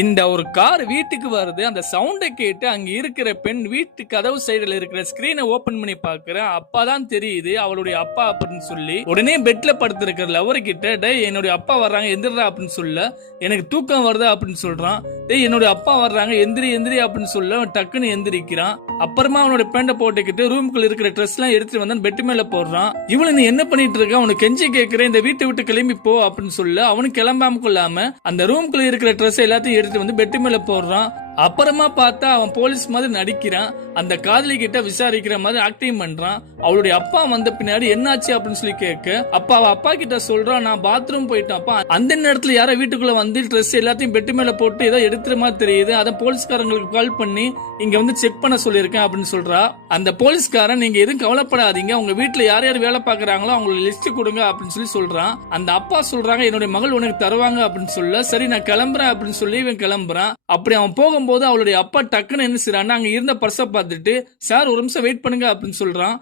இந்த ஒரு கார் வீட்டுக்கு வருது. அந்த சவுண்ட கேட்டு அங்க இருக்கிற பெண் வீட்டு கதவு சைடுல இருக்கிற ஸ்கிரீனை ஓபன் பண்ணி பாக்குறேன். அப்பதான் தெரியுது அவளுடைய அப்பா அப்படின்னு சொல்லி. உடனே பெட்ல படுத்திருக்கிற லவர் கிட்ட, டேய் என்னுடைய அப்பா வர்றாங்க எந்திரா அப்படின்னு சொல்ல, எனக்கு தூக்கம் வருது அப்படின்னு சொல்றான். டேய் என்னுடைய அப்பா வர்றாங்க எந்திரி எந்திரி அப்படின்னு சொல்ல டக்குன்னு எந்திரிக்கிறான். அப்புறமா அவனோட பேண்ட போட்டுக்கிட்டு ரூமுக்குள்ள இருக்கிற ட்ரெஸ் எல்லாம் எடுத்துட்டு வந்து பெட் மேல போடுறான். இவளு நீ என்ன பண்ணிட்டு இருக்க, உனக்கு கெஞ்சி கேட்கிறேன் இந்த வீட்டை விட்டு கிளம்பி போ அப்படின்னு சொல்ல, அவனுக்கு கிளம்பாம கொள்ளாம அந்த ரூமுக்குள்ள இருக்கிற ட்ரெஸ் எல்லாத்தையும் எடுத்து வந்து பெட் மேல போடுறான். அப்புறமா பார்த்தா அவன் போலீஸ் மாதிரி நடிக்கிறான். அந்த காதலி கிட்ட விசாரிக்கிற மாதிரி ஆக்டிங் பண்றான். அவளுடைய அப்பா வந்த பின்னாடி என்னாச்சு அப்படின்னு சொல்லி கேட்க, அப்பா அவ அப்பா கிட்ட சொல்றான், நான் பாத்ரூம் போயிட்டேன் அப்பா, அந்த நேரத்துல யாரோ வீட்டுக்குள்ள வந்து ட்ரெஸ் எல்லாத்தையும் பெட்டு மேல போட்டு ஏதோ எடுத்துற மாதிரி தெரியுது, அத போலீஸ்காரங்களுக்கு கால் பண்ணி இங்க வந்து செக் பண்ண சொல்லியிருக்கேன் அப்படின்னு சொல்றா. அந்த போலீஸ்காரன், நீங்க எதுவும் கவலைப்படாதீங்க, உங்க வீட்டுல யார் யார் வேலை பாக்குறாங்களோ அவங்களுக்கு லிஸ்ட் கொடுங்க அப்படின்னு சொல்லி சொல்றான். அந்த அப்பா சொல்றாங்க, என்னுடைய மகள் உனக்கு தருவாங்க அப்படின்னு சொல்ல, சரி நான் கிளம்புறேன் அப்படின்னு சொல்லி இவன் கிளம்புறான். அப்படி அவன் போகும்போது அவளுடைய அப்பா டக்குன்னு என்ன செய்யறான், அங்க இருந்த பர்ஸை பார்த்துட்டு, சார் ஒரு நிமிஷம் வெயிட் பண்ணுங்க அப்படின்னு சொல்றான்.